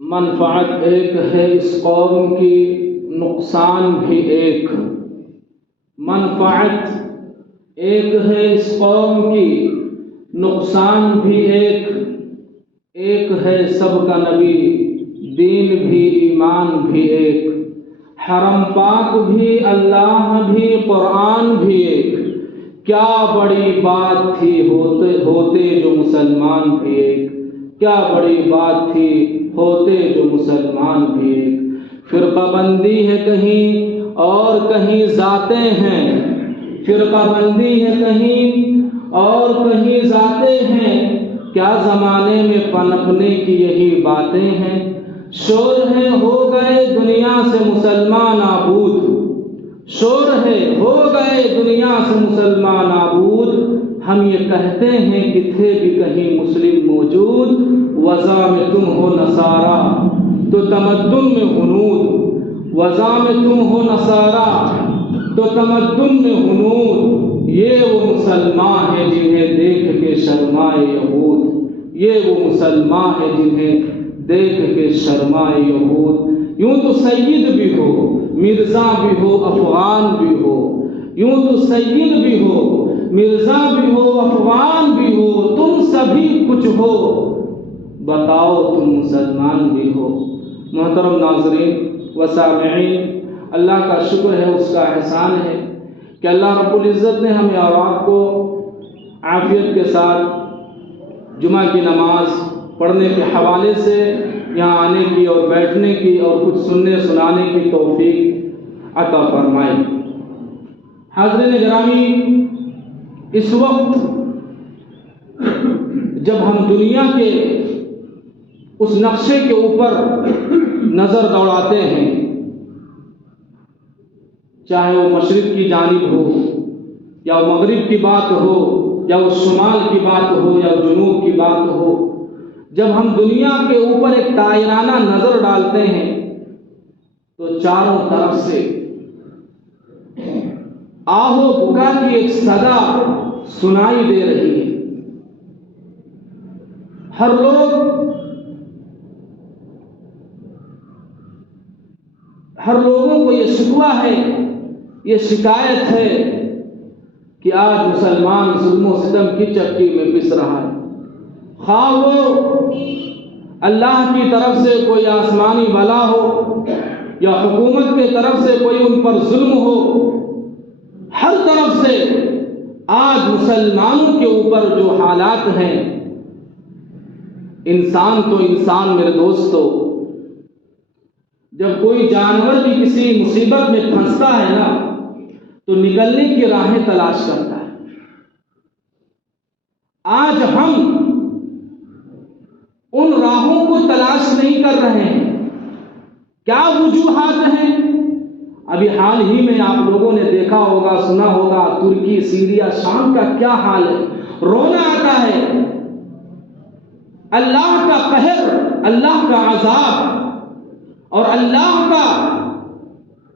منفعت ایک ہے اس قوم کی، نقصان بھی ایک۔ منفعت ایک ہے اس قوم کی، نقصان بھی ایک۔ ایک ہے سب کا نبی، دین بھی ایمان بھی ایک۔ حرم پاک بھی، اللہ بھی، قرآن بھی ایک۔ کیا بڑی بات تھی ہوتے جو مسلمان بھی ایک۔ کیا بڑی بات تھی ہوتے جو مسلمان بھی ایک۔ فرقہ بندی ہے کہیں اور کہیں ذاتیں ہیں، فرقہ بندی ہے کہیں اور کہیں ذاتیں ہیں۔ کیا زمانے میں پنپنے کی یہی باتیں ہیں۔ شور ہے ہو گئے دنیا سے مسلمان نابود، شور ہے ہو گئے دنیا سے مسلمان نابود۔ ہم یہ کہتے ہیں کہ تھے بھی کہیں مسلم موجود، وضع میں تم ہو نصارا تو تمدن میں ہنود، وضع میں تم ہو نصارا تو تمدن میں ہنود۔ یہ وہ مسلمان ہیں جنہیں دیکھ کے شرمائے یہود، یہ وہ مسلمان ہیں جنہیں دیکھ کے شرمائے یہود۔ یوں تو سید بھی ہو، مرزا بھی ہو، افغان بھی ہو، یوں تو سید بھی ہو، مرزا بھی ہو، افغان بھی ہو، تم سبھی کچھ ہو، بتاؤ تم مسلمان بھی ہو۔ محترم ناظرین و سامعین، اللہ کا شکر ہے، اس کا احسان ہے کہ اللہ رب العزت نے ہمیں اور آپ کو عافیت کے ساتھ جمعہ کی نماز پڑھنے کے حوالے سے یہاں آنے کی اور بیٹھنے کی اور کچھ سننے سنانے کی توفیق عطا فرمائی۔ حاضرین گرامی، اس وقت جب ہم دنیا کے اس نقشے کے اوپر نظر دوڑاتے ہیں، چاہے وہ مشرق کی جانب ہو یا وہ مغرب کی بات ہو یا وہ شمال کی بات ہو یا جنوب کی بات ہو، جب ہم دنیا کے اوپر ایک دائرانہ نظر ڈالتے ہیں تو چاروں طرف سے آہو بکا کی ایک صدا سنائی دے رہی ہے۔ ہر لوگوں کو یہ شکوہ ہے، یہ شکایت ہے کہ آج مسلمان ظلم و ستم کی چکی میں پس رہا ہے۔ خواہ وہ اللہ کی طرف سے کوئی آسمانی بلا ہو یا حکومت کی طرف سے کوئی ان پر ظلم ہو، ہر طرف سے آج مسلمانوں کے اوپر جو حالات ہیں، انسان تو انسان میرے دوستو، جب کوئی جانور بھی کسی مصیبت میں پھنستا ہے نا تو نکلنے کی راہیں تلاش کرتا ہے۔ آج ہم ان راہوں کو تلاش نہیں کر رہے ہیں۔ کیا وجوہات ہیں؟ ابھی حال ہی میں آپ لوگوں نے دیکھا ہوگا، سنا ہوگا، ترکی، سیریا، شام کا کیا حال ہے۔ رونا آتا ہے۔ اللہ کا قہر، اللہ کا عذاب اور اللہ کا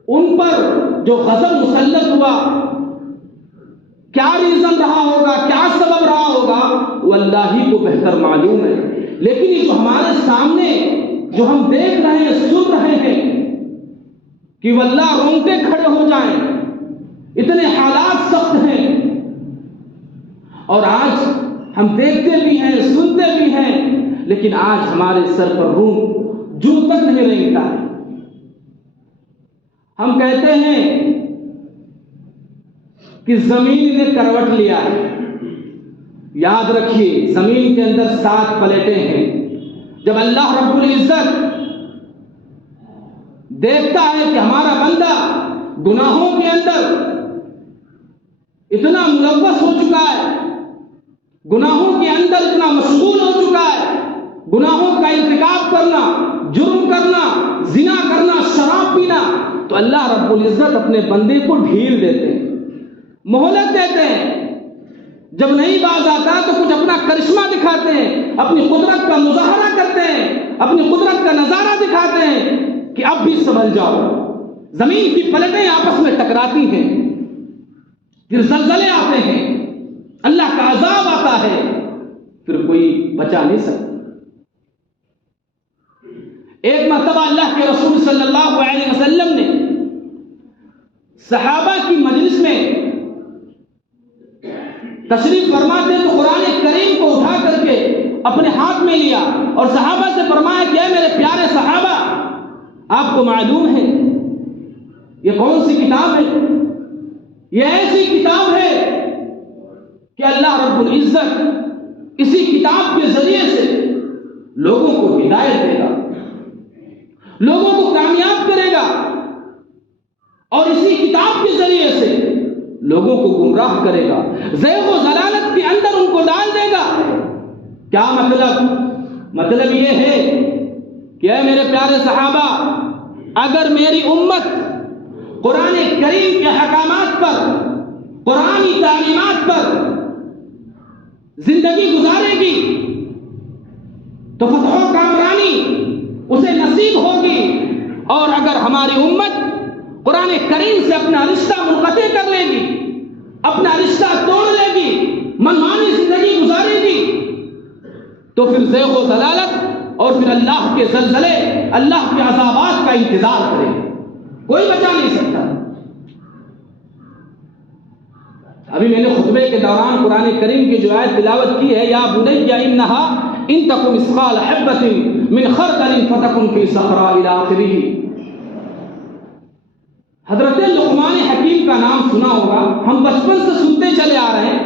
ان پر جو غضب مسلط ہوا، کیا ریزن رہا ہوگا، کیا سبب رہا ہوگا، وہ اللہ ہی کو بہتر معلوم ہے۔ لیکن یہ جو ہمارے سامنے جو ہم دیکھ رہے ہیں، سن رہے ہیں، کہ واللہ رونگٹے کھڑے ہو جائیں، اتنے حالات سخت ہیں، اور آج ہم دیکھتے بھی ہیں، سنتے بھی ہیں، لیکن آج ہمارے سر پر روح جو تک نہیں رہتا ہے۔ ہم کہتے ہیں کہ زمین نے کروٹ لیا ہے۔ یاد رکھیے، زمین کے اندر 7 پلیٹیں ہیں۔ جب اللہ رب العزت دیکھتا ہے کہ ہمارا بندہ گناہوں کے اندر اتنا ملوث ہو چکا ہے، گناہوں کے اندر اتنا مشغول ہو چکا ہے، گناہوں کا ارتکاب کرنا، جرم کرنا، زنا کرنا، شراب پینا، تو اللہ رب العزت اپنے بندے کو ڈھیل دیتے ہیں، مہلت دیتے ہیں۔ جب نہیں باز آتا تو کچھ اپنا کرشمہ دکھاتے ہیں، اپنی قدرت کا مظاہرہ کرتے ہیں، اپنی قدرت کا نظارہ دکھاتے ہیں کہ اب بھی سنبھل جاؤ۔ زمین کی پلٹیں آپس میں ٹکراتی ہیں، پھر زلزلے آتے ہیں، اللہ کا عذاب آتا ہے، پھر کوئی بچا نہیں سکتا۔ مرتبہ اللہ کے رسول صلی اللہ علیہ وسلم نے صحابہ کی مجلس میں تشریف فرما تھے تو قرآن کریم کو اٹھا کر کے اپنے ہاتھ میں لیا اور صحابہ سے فرمایا کہ اے میرے پیارے صحابہ، آپ کو معلوم ہے یہ کون سی کتاب ہے؟ یہ ایسی کتاب ہے کہ اللہ رب العزت اسی کتاب کے ذریعے سے لوگوں کو ہدایت دے گا، لوگوں کو کامیاب کرے گا، اور اسی کتاب کے ذریعے سے لوگوں کو گمراہ کرے گا، زیغ و ضلالت کے اندر ان کو ڈال دے گا۔ کیا مطلب یہ ہے کہ اے میرے پیارے صحابہ، اگر میری امت قرآن کریم کے احکامات پر، قرآنی تعلیمات پر زندگی گزارے گی تو فتح و کامرانی اسے نصیب ہوگی، اور اگر ہماری امت قرآن کریم سے اپنا رشتہ منقطع کر لے گی، اپنا رشتہ توڑ لے گی، منمانی زندگی گزارے گی، تو پھر زیغ و ضلالت اور پھر اللہ کے زلزلے، اللہ کے عذابات کا انتظار کرے گی، کوئی بچا نہیں سکتا۔ ابھی میں نے خطبے کے دوران قرآن کریم کی جو آیت تلاوت کی ہے، یا بنی انہا ان تک مثقال حبۃ من خردل فتکن فی صخرۃ الی آخرہ۔ حضرت لقمان حکیم کا نام سنا ہوگا، ہم بچپن سے سنتے چلے آ رہے ہیں،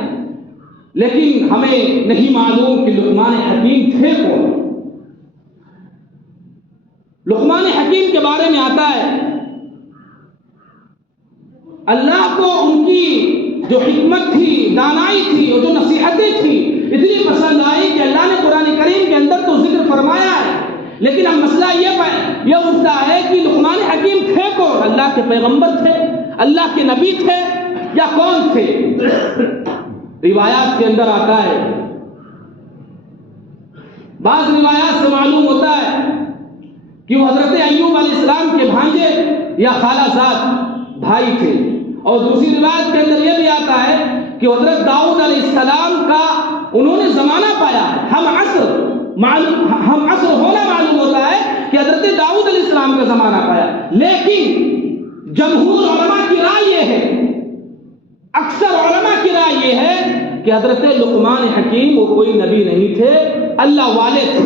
لیکن ہمیں نہیں معلوم کہ لقمان حکیم تھے کون۔ لقمان حکیم کے بارے میں آتا ہے اللہ کو ان کی جو حکمت تھی، دانائی تھی اور جو نصیحتیں تھی اتنی پسند آئی کہ اللہ نے قرآن کریم کے اندر تو ذکر فرمایا ہے، لیکن اب مسئلہ یہ اٹھتا ہے کہ لقمان حکیم تھے کون؟ اللہ کے پیغمبر تھے، اللہ کے نبی تھے، یا کون تھے؟ روایات کے اندر آتا ہے، بعض روایات سے معلوم ہوتا ہے کہ وہ حضرت ایوب علیہ السلام کے بھانجے یا خالہ زاد بھائی تھے، اور دوسری روایت کے اندر یہ بھی آتا ہے کہ حضرت داؤد علیہ السلام کا انہوں نے زمانہ پایا ہے، ہم عصر ہونا معلوم ہوتا ہے کہ حضرت داؤد علیہ السلام کا زمانہ پایا، لیکن جمہور علماء کی رائے یہ ہے، اکثر علماء کی رائے یہ ہے کہ حضرت لقمان حکیم وہ کوئی نبی نہیں تھے، اللہ والے تھے۔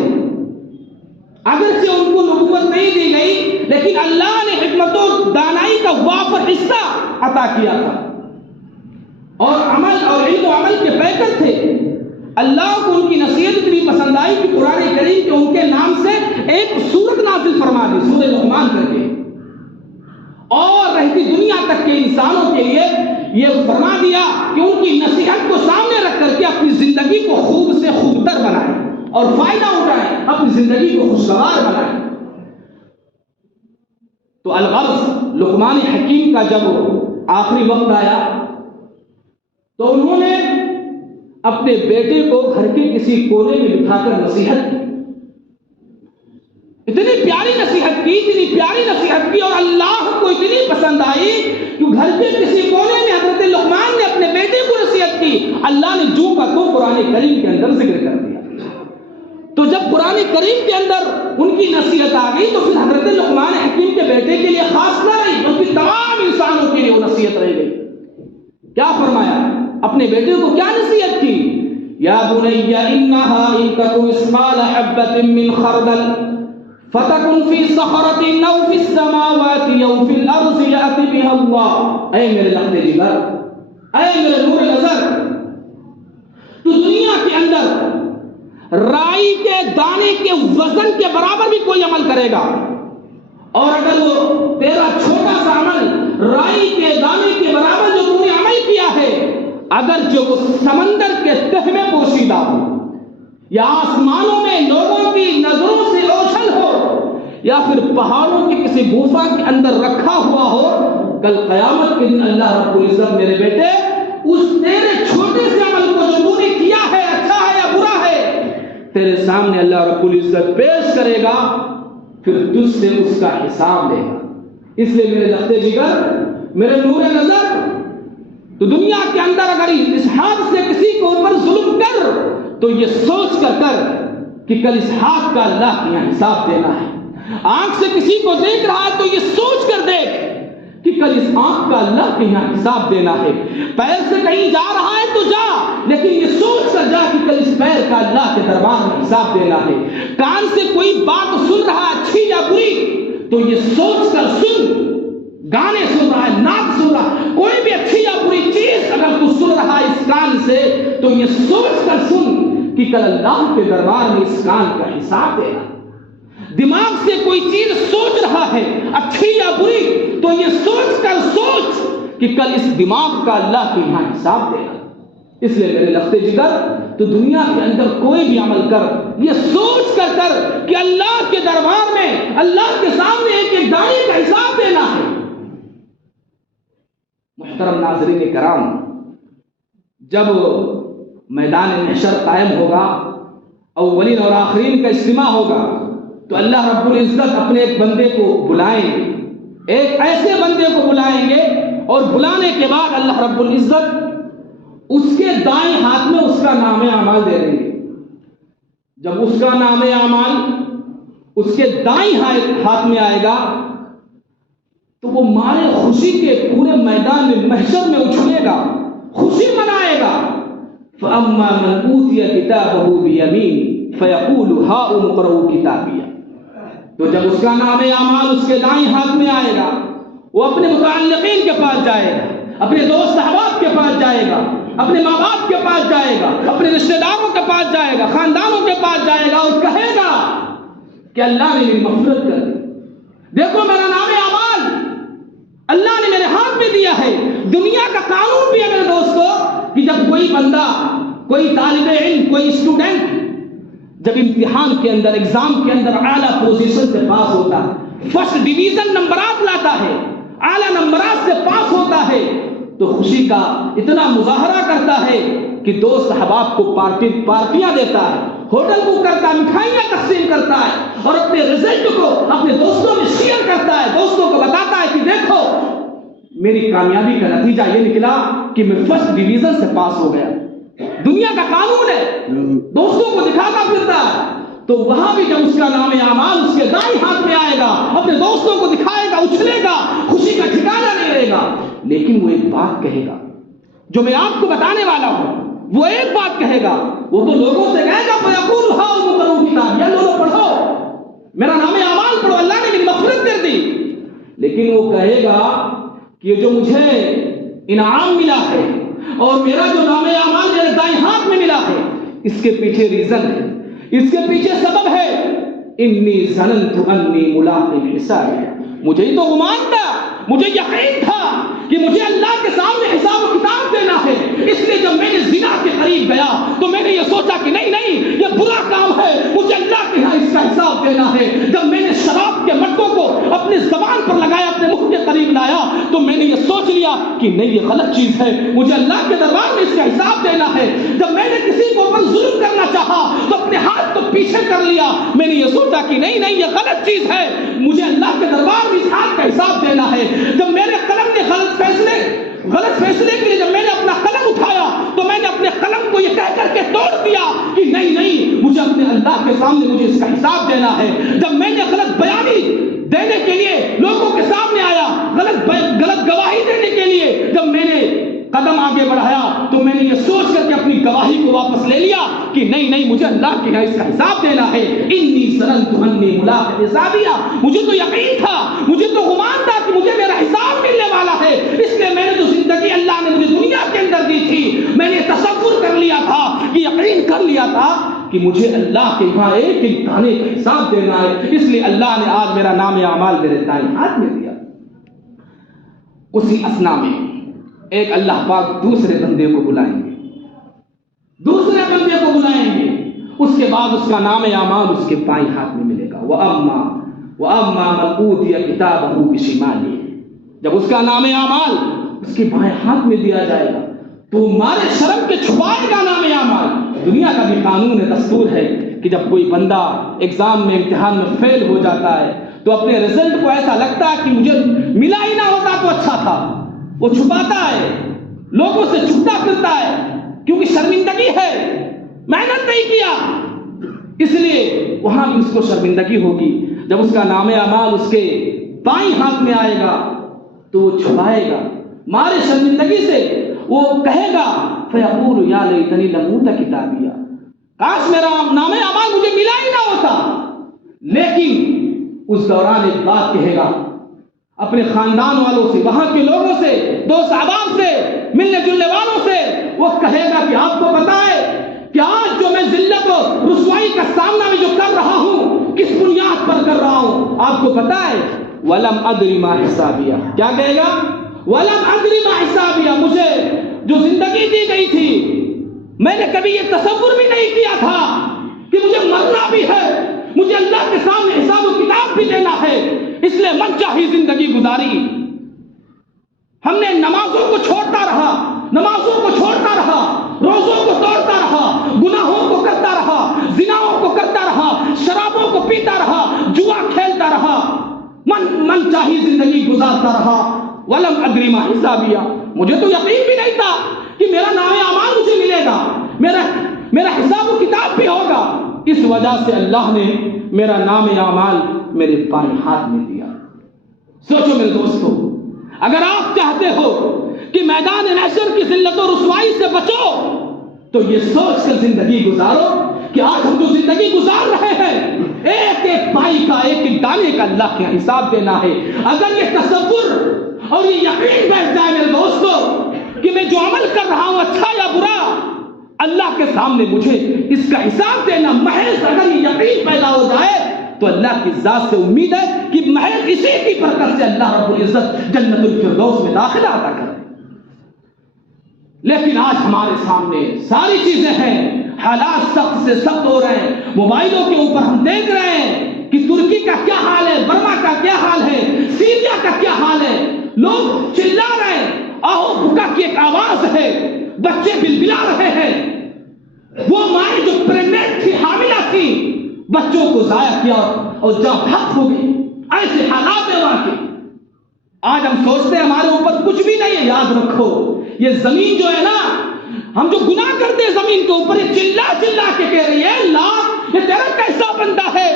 اگرچہ ان کو نبوت نہیں دی گئی، لیکن اللہ نے حکمت و دانائی کا وافر حصہ عطا کیا تھا، اور عمل اور علم و عمل کے پیکر تھے۔ اللہ کو ان کی نصیحت اتنی پسند آئی کہ قرآن کریم کے ان کے نام سے ایک سورت نازل فرما دی، سورہ لقمان کر کے، اور رہتی دنیا تک کے انسانوں کے لیے یہ فرما دیا کہ ان کی نصیحت کو سامنے رکھ کر کے اپنی زندگی کو خوب سے خوبتر بنائیں اور فائدہ اٹھائیں، اپنی زندگی کو خوشگوار بنائیں۔ تو الغرض لقمان حکیم کا جب آخری وقت آیا تو انہوں نے اپنے بیٹے کو گھر کے کسی کونے میں بٹھا کر نصیحت کی، اتنی پیاری نصیحت کی، اتنی پیاری نصیحت کی، اور اللہ کو اتنی پسند آئی کہ گھر کے کسی کونے میں حضرت لقمان نے اپنے بیٹے کو نصیحت کی، اللہ نے جو کا تو قرآن کریم کے اندر ذکر کر دیا۔ تو جب قرآن کریم کے اندر ان کی نصیحت آ گئی تو پھر حضرت لقمان حکیم کے بیٹے کے لیے خاص نہ رہی، بلکہ تمام انسانوں کے لیے وہ نصیحت رہ گئی۔ کیا فرمایا؟ اپنے بیٹے کو کیا نصیحت کی؟ یا بنی انہا ان تک مثقال حبۃ من خردل فتکن فی صخرۃ او فی السماوات او فی الارض یأتی بها اللہ۔ اے میرے لخت جگر، اے میرے نور نظر، تو دنیا کے اندر رائی کے دانے کے وزن کے برابر بھی کوئی عمل کرے گا، اور اگر وہ تیرا چھوٹا سا عمل رائی کے دانے کے برابر جو تم نے عمل کیا ہے، اگر جو وہ سمندر کے تہ میں پوشیدہ ہو، یا آسمانوں میں لوگوں کی نظروں سے اوجھل ہو، یا پھر پہاڑوں کی کسی گوفا کے اندر رکھا ہوا ہو، کل قیامت کے دن اللہ رب العزت میرے بیٹے اس تیرے چھوٹے سے عمل کو جو تم نے کیا ہے، اچھا ہے یا برا ہے، تیرے سامنے اللہ رب العزت پیش کرے گا، پھر تجھ سے اس کا حساب لے گا۔ اس لیے میرے لخت جگر، میرے نور نظر، تو دنیا کے اندر اگر اس حد سے کسی کے اوپر ظلم کر تو یہ سوچ کر کہ کل اس ہاتھ کا اللہ کے یہاں حساب دینا ہے، آنکھ سے کسی کو دیکھ رہا ہے تو یہ سوچ کر دیکھ کہ کل اس آنکھ کا اللہ کے یہاں حساب دینا ہے. پیر سے کہیں جا رہا ہے تو جا، لیکن یہ سوچ کر جا کہ کل اس پیر کا اللہ کے دربار میں حساب دینا ہے. کان سے کوئی بات سن رہا ہے اچھی یا بری تو یہ سوچ کر سن. گانے سن رہا ہے، نعت سن رہا ہے، کوئی بھی اچھی یا بری چیز اگر تو سن رہا ہے اس کان سے تو یہ سوچ کر سن کہ کل اللہ کے دربار میں اس کان کا حساب دینا. دماغ سے کوئی چیز سوچ رہا ہے اچھی یا بری تو یہ سوچ کر سوچ کہ کل اس دماغ کا اللہ کے یہاں حساب دینا. اس لیے میرے لختے جگر تو دنیا کے اندر کوئی بھی عمل کر یہ سوچ کر کر کہ اللہ کے دربار میں اللہ کے سامنے ایک ایک دانے کا حساب دینا ہے. محترم ناظرین کرام، جب میدان محشر قائم ہوگا، اولین اور آخرین کا اجتماع ہوگا، تو اللہ رب العزت اپنے ایک بندے کو بلائیں گے، ایک ایسے بندے کو بلائیں گے، اور بلانے کے بعد اللہ رب العزت اس کے دائیں ہاتھ میں اس کا نام اعمال دے دیں گے. جب اس کا نام اعمال اس کے دائیں ہاتھ میں آئے گا تو وہ مارے خوشی کے پورے میدان میں محشر میں اچھلے گا، خوشی منائے گا. فَأَمَّا مَنْ أُوتِيَ كِتَابَهُ بِيَمِينِهِ فَيَقُولُ هَاؤُمُ اقْرَءُوا كِتَابِيَهْ. تو جب اس کا نام اعمال اس کے دائیں ہاتھ میں آئے گا، وہ اپنے متعلقین کے پاس جائے گا، اپنے دوست احباب کے پاس جائے گا، اپنے ماں باپ کے پاس جائے گا، اپنے رشتہ داروں کے پاس جائے گا، خاندانوں کے پاس جائے گا، اور کہے گا کہ اللہ نے میری مغفرت کر دی. دیکھو میرا نام اعمال اللہ نے میرے ہاتھ میں دیا ہے. دنیا کا قانون بھی ہے میرے دوستو کہ جب کوئی بندہ، کوئی طالب علم، کوئی اسٹوڈنٹ جب امتحان کے اندر، ایگزام کے اندر اعلیٰ پوزیشن سے پاس ہوتا ہے، فرسٹ ڈویژن نمبرات لاتا ہے، اعلیٰ نمبرات سے پاس ہوتا ہے، تو خوشی کا اتنا مظاہرہ کرتا ہے کہ دوست احباب کو پارٹیاں دیتا ہے، ہوٹل بک کرتا ہے، مٹھائیاں تقسیم کرتا ہے، اور اپنے رزلٹ کو اپنے دوستوں میں شیئر کرتا ہے، دوستوں کو بتاتا ہے کہ دیکھو میری کامیابی کا نتیجہ یہ نکلا کہ میں فرسٹ ڈویژن سے پاس ہو گیا. دنیا کا قانون ہے، دوستوں کو دکھاتا پھرتا ہے. تو وہاں بھی جب اس کا نام اعمال اس کے دائیں ہاتھ میں آئے گا، اپنے دوستوں کو دکھائے گا، اچھلے گا، خوشی کا ٹھکانہ نہیں رہے گا. لیکن وہ ایک بات کہے گا جو میں آپ کو بتانے والا ہوں، وہ ایک بات کہے گا، وہ تو لوگوں سے کہے گا فَيَقُولُ هَاؤْمُ اقْرَءُوا كِتَابِيَهْ، لوگوں پڑھو میرا نام اعمال پڑھو، اللہ نے میری مغفرت کر دی. لیکن وہ کہے گا کہ جو مجھے انعام ملا ہے اور میرا جو نام اعمال میرے دائیں ہاتھ میں ملا ہے، اس کے پیچھے ریزن ہے، اس کے پیچھے سبب ہے. انی ظننت انی ملاق حسابی، مجھے ہی تو گمان تھا، مجھے یقین تھا کہ مجھے اللہ کے سامنے حساب و کتاب دینا ہے. اس لیے جب میں نے زنا کے قریب گیا تو میں نے یہ سوچا کہ نہیں یہ برا کام ہے، مجھے اللہ کے یہاں اس کا حساب دینا ہے. جب میں نے شراب کے مٹکوں کو اپنے زبان پر لگایا، اپنے منہ کے قریب لایا، تو میں نے یہ سوچ لیا کہ نہیں یہ غلط چیز ہے، مجھے اللہ کے دربار میں اس کا حساب دینا ہے. جب میں نے کسی کو اوپر ظلم کرنا چاہا تو اپنے ہاتھ کو پیچھے کر لیا، میں نے یہ سوچا کہ نہیں یہ غلط چیز ہے، مجھے اللہ کے دربار میں اس ہاتھ کا حساب دینا ہے. جب میرے قلم نے غلط فیصلے کے لیے جب میں نے اپنا قلم اٹھایا تو میں نے اپنے قلم کو یہ کہہ کر کے توڑ دیا کہ نہیں مجھے اپنے اللہ کے سامنے مجھے اس کا حساب دینا ہے. جب میں نے غلط بیانی دینے کے لیے لوگوں کے سامنے آیا، غلط گواہی دینے کے لیے جب میں نے قدم آگے بڑھایا تو میں نے یہ سوچ کر کے اپنی گواہی کو واپس لے لیا کہ نہیں مجھے اللہ کے یہاں اس کا حساب دینا ہے. انی ظننت انی ملاق حسابیہ، مجھے تو یقین تھا، مجھے تو گمان تھا کہ مجھے میرا حساب ملنے والا ہے. اس لیے میں نے جو زندگی اللہ نے مجھے دنیا کے اندر دی تھی، میں نے تصور کر لیا تھا، کہ یقین کر لیا تھا کہ مجھے اللہ کے یہاں ایک ایک دانے کا حساب دینا ہے. اس لیے اللہ نے آج میرا نام اعمال میرے دائیں ہاتھ میں دیا. اسی اثنا میں ایک اللہ پاک دوسرے بندے کو بلائیں گے، اس کے بعد اس کا نام اعمال اس کے بائیں ہاتھ میں ملے گا. وَأَمَّا مَنْ أُوتِيَ كِتَابَهُ بِشِمَالِهِ، جب اس کا نام اعمال اس کے بائیں ہاتھ میں دیا جائے گا تو مارے شرم کے چھپائے گا نام اعمال. دنیا کا بھی قانون ہے، دستور ہے کہ جب کوئی بندہ ایگزام میں، امتحان میں فیل ہو جاتا ہے تو اپنے رزلٹ کو ایسا لگتا ہے کہ مجھے ملا ہی نہ ہوتا تو اچھا تھا، وہ چھپاتا ہے، لوگوں سے چھپتا پھرتا ہے، کیونکہ شرمندگی ہے، محنت نہیں کیا، اس لیے وہاں بھی اس کو شرمندگی ہوگی. جب اس کا نام اعمال اس کے بائیں ہاتھ میں آئے گا تو وہ چھپائے گا مارے شرمندگی سے، وہ کہے گا فیقول یا لیتنی لم اوت کتابیا، کاش میرا نام اعمال مجھے ملا ہی نہ ہوتا۔ لیکن اس دوران ایک بات کہے گا اپنے خاندان والوں سے، وہاں کے لوگوں سے، دوست احباب سے، ملنے جلنے والوں سے، وہ کہے گا کہ آپ کو پتا ہے کہ آج جو میں ذلت و رسوائی کا سامنا میں جو کر رہا ہوں کس بنیاد پر کر رہا ہوں، آپ کو پتا ہے وَلَمْ أَدْرِ مَا حِسَابِيَا، کیا کہے گا؟ وَلَمْ أَدْرِ مَا حِسَابِيَا، مجھے جو زندگی دی گئی تھی میں نے کبھی یہ تصور بھی نہیں کیا تھا کہ مجھے مرنا بھی ہے، مجھے اللہ کے سامنے حساب و کتاب بھی دینا ہے، اس لیے من چاہی زندگی گزاری۔ ہم نے نمازوں کو چھوڑتا رہا، نمازوں کو چھوڑتا رہا، روزوں کو توڑتا رہا، گناہوں کو کرتا رہا، زناؤں کو کرتا رہا، شرابوں کو پیتا رہا، جوا کھیلتا رہا، من چاہی زندگی گزارتا رہا۔ وَلَمْ أَدْرِ مَا حِسَابِيَا، مجھے تو یقین بھی نہیں تھا کہ میرا نام اعمال مجھے ملے گا، میرا حساب و کتاب بھی ہوگا۔ اس وجہ سے اللہ نے میرا نام اعمال میرے بائیں ہاتھ میں دیا۔ سوچو میرے دوستو، اگر آپ چاہتے ہو کہ میدان محشر کی ذلت و رسوائی سے بچو تو یہ سوچ کر زندگی گزارو کہ آج ہم جو زندگی گزار رہے ہیں ایک ایک پائی کا، ایک ایک دانے کا اللہ کے حساب دینا ہے۔ اگر یہ تصور اور یہ یقین بیٹھ جائے میرے دوستو کہ میں جو عمل کر رہا ہوں اچھا یا برا، اللہ کے سامنے مجھے اس کا حساب دینا، محض اگر یہ یقین پیدا ہو جائے تو اللہ کی ذات سے امید ہے کہ محض اسی کی برکت سے اللہ رب العزت جنت الفردوس میں داخلہ عطا کرے۔ لیکن آج ہمارے سامنے ساری چیزیں ہیں، حالات سخت سے سخت ہو رہے ہیں، موبائلوں کے اوپر ہم دیکھ رہے ہیں کہ ترکی کا کیا حال ہے، برما کا کیا حال ہے، سیریا کا کیا حال ہے، لوگ چلا رہے ہیں، آہو بھکا کی ایک آواز ہے، بچے بلبلا رہے ہیں۔ وہ مائیں جو پریگننٹ تھی، حاملہ تھی، بچوں کو ضائع کیا اور جان حق ہو گئی۔ ایسے حالات ہیں وہاں کے۔ آج ہم سوچتے ہیں ہمارے اوپر کچھ بھی نہیں ہے، یاد رکھو یہ زمین جو ہے نا، ہم جو گناہ کرتے ہیں زمین کے اوپر، یہ چلا چلا کے کہہ رہی ہے اللہ یہ تیرا کیسا بندہ ہے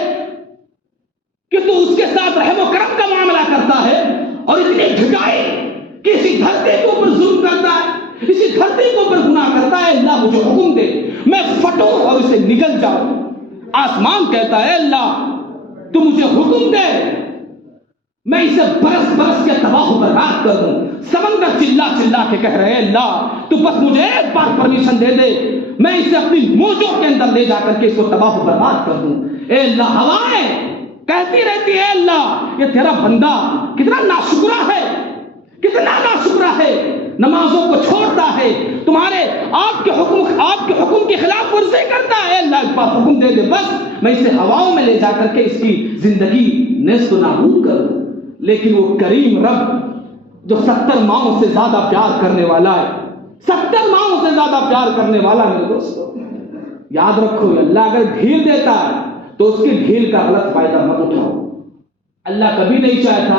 کہ تو اس کے ساتھ رحم و کرم کا معاملہ کرتا ہے اور اتنی جھگائی کہ اسی دھرتی کے اوپر ظلم کرتا ہے، اسی دھرتی کے اوپر گناہ کرتا ہے۔ اللہ مجھے حکم دے میں پھٹوں اور اسے نگل جاؤں۔ آسمان کہتا ہے اللہ تو مجھے حکم دے میں اسے برس برس کے تباہ و برباد کر دوں۔ سمندر چلا چلا کے کہہ رہے اللہ تو بس مجھے ایک بار پرمیشن دے دے، میں اسے اپنی موجوں کے اندر لے جا کر کے اس کو تباہ و برباد کر دوں۔ اے اللہ ہوائیں کہتی رہتی ہے اللہ یہ تیرا بندہ کتنا ناشکرا ہے، کتنا ناشکرا ہے، نمازوں کو چھوڑتا ہے، تمہارے آپ کے حکم کی خلاف ورزی کرتا ہے۔ اللہ ایک بار حکم دے دے بس میں اسے ہواؤں میں لے جا کر کے اس کی زندگی نیست و نابود کر دوں۔ لیکن وہ کریم رب جو 70 ماہوں سے زیادہ پیار کرنے والا ہے، 70 ماہوں سے زیادہ پیار کرنے والا ہے میرے دوستو، یاد رکھو اللہ اگر ڈھیل دیتا ہے تو اس کی ڈھیل کا غلط فائدہ مت اٹھاؤ۔ اللہ کبھی نہیں چاہتا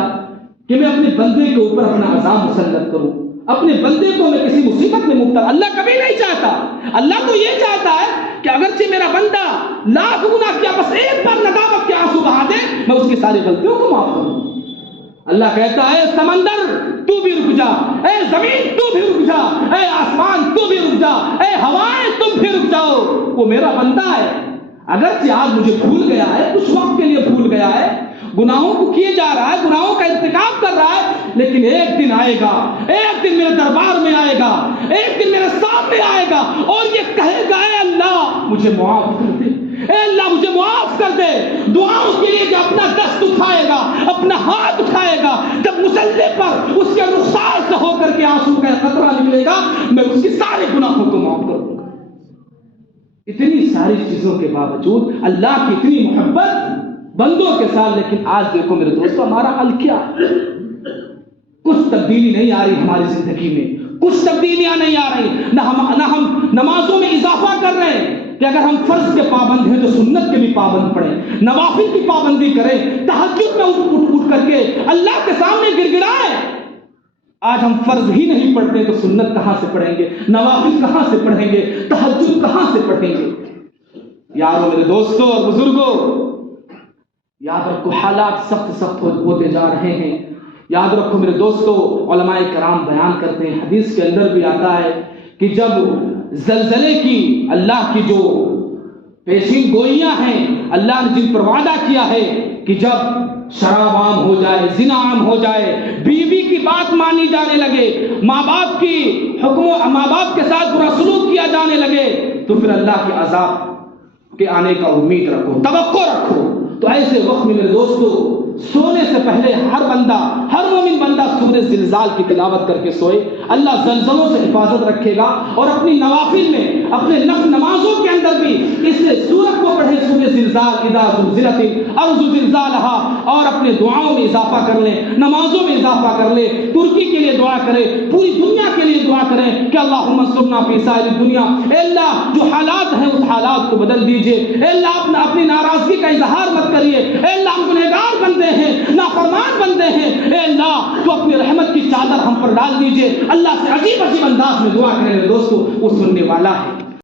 کہ میں اپنے بندے کے اوپر اپنا عذاب مسلط کروں، اپنے بندے کو میں کسی مصیبت میں مبتلا، اللہ کبھی نہیں چاہتا۔ اللہ تو یہ چاہتا ہے کہ اگرچہ میرا بندہ لاکھ گناہ کیا بس ایک بار ندامت کے آنسو بہا دے میں اس کی ساری غلطیوں کو معاف کروں۔ اللہ کہتا ہے سمندر تو بھی رک جا، اے زمین تو بھی رک جا، اے آسمان تو بھی رک جا، اے ہوائیں تم بھی رک جاؤ، وہ میرا بندہ ہے۔ اگرچہ آج مجھے بھول گیا ہے، کچھ وقت کے لیے بھول گیا ہے، گناہوں کو کیے جا رہا ہے، گناہوں کا ارتکاب کر رہا ہے، لیکن ایک دن آئے گا، ایک دن میرے دربار میں آئے گا، ایک دن میرے سامنے آئے گا اور یہ کہے گا اے اللہ مجھے معاف کر دے، اے اللہ مجھے معاف کر دے۔ دعاؤں کے لیے جو اپنا دست اٹھائے گا، اپنا ہاتھ اٹھائے گا، جب مصلی پر اس کے رخسار سے ہو کر کے آنسو کا قطرہ نکلے گا میں اس کی سارے گناہوں کو معاف کر دوں گا۔ اتنی ساری چیزوں کے باوجود اللہ کی اتنی محبت بندوں کے ساتھ، لیکن آج دیکھو میرے دوستو ہمارا حل کیا ہے؟ کچھ تبدیلی نہیں آ رہی ہماری زندگی میں، کچھ تبدیلیاں نہیں آ رہی، نہ ہم نمازوں میں اضافہ کر رہے ہیں کہ اگر ہم فرض کے پابند ہیں تو سنت کے بھی پابند پڑیں، نوافل کی پابندی کریں، تہجد میں اٹھ کر کے اللہ کے سامنے گڑ گڑائیں۔ آج ہم فرض ہی نہیں پڑھتے تو سنت کہاں سے پڑھیں گے، نوافل کہاں سے پڑھیں گے، تہجد کہاں سے پڑھیں گے؟ یارو میرے دوستوں اور بزرگوں یاد رکھو حالات سخت ہوتے جا رہے ہیں. یاد رکھو میرے دوستو، علماء کرام بیان کرتے ہیں، حدیث کے اندر بھی آتا ہے کہ جب زلزلے کی اللہ کی جو پیشین گوئیاں ہیں، اللہ نے جن پر وعدہ کیا ہے کہ جب شراب عام ہو جائے، زنا عام ہو جائے، بیوی کی بات مانی جانے لگے، ماں باپ کے ساتھ برا سلوک کیا جانے لگے، تو پھر اللہ کے عذاب کے آنے کا امید رکھو، توقع رکھو. تو ایسے وقت میں میرے دوستو سونے سے پہلے ہر مومن بندہ سورہ زلزال کی تلاوت کر کے سوئے. اللہ زلزلوں سے حفاظت رکھے گا. اور اپنی نوافل میں، اپنے نفل نمازوں کے اندر بھی اس سورت کو پڑھے، سورہ زلزال، اذا زلزلت الارض زلزالہا، اور اپنے دعاؤں میں اضافہ کر لیں، نمازوں میں اضافہ کر لیں. ترکی کے لیے دعا کریں، پوری دنیا کے لیے دعا کریں کہ اللہم انصرنا فی سائر الدنیا. اے اللہ جو حالات ہیں اس حالات کو بدل دیجئے. اے اللہ اپنی ناراضگی کا اظہار مت کریے. اے اللہ ہم گنہگار بندے ہیں، نافرمان بندے ہیں. اے اللہ تو اپنی رحمت کی چادر ہم پر ڈال دیجئے. اللہ سے عجیب انداز میں دعا کریں میرے دوستو، وہ سننے والا ہے.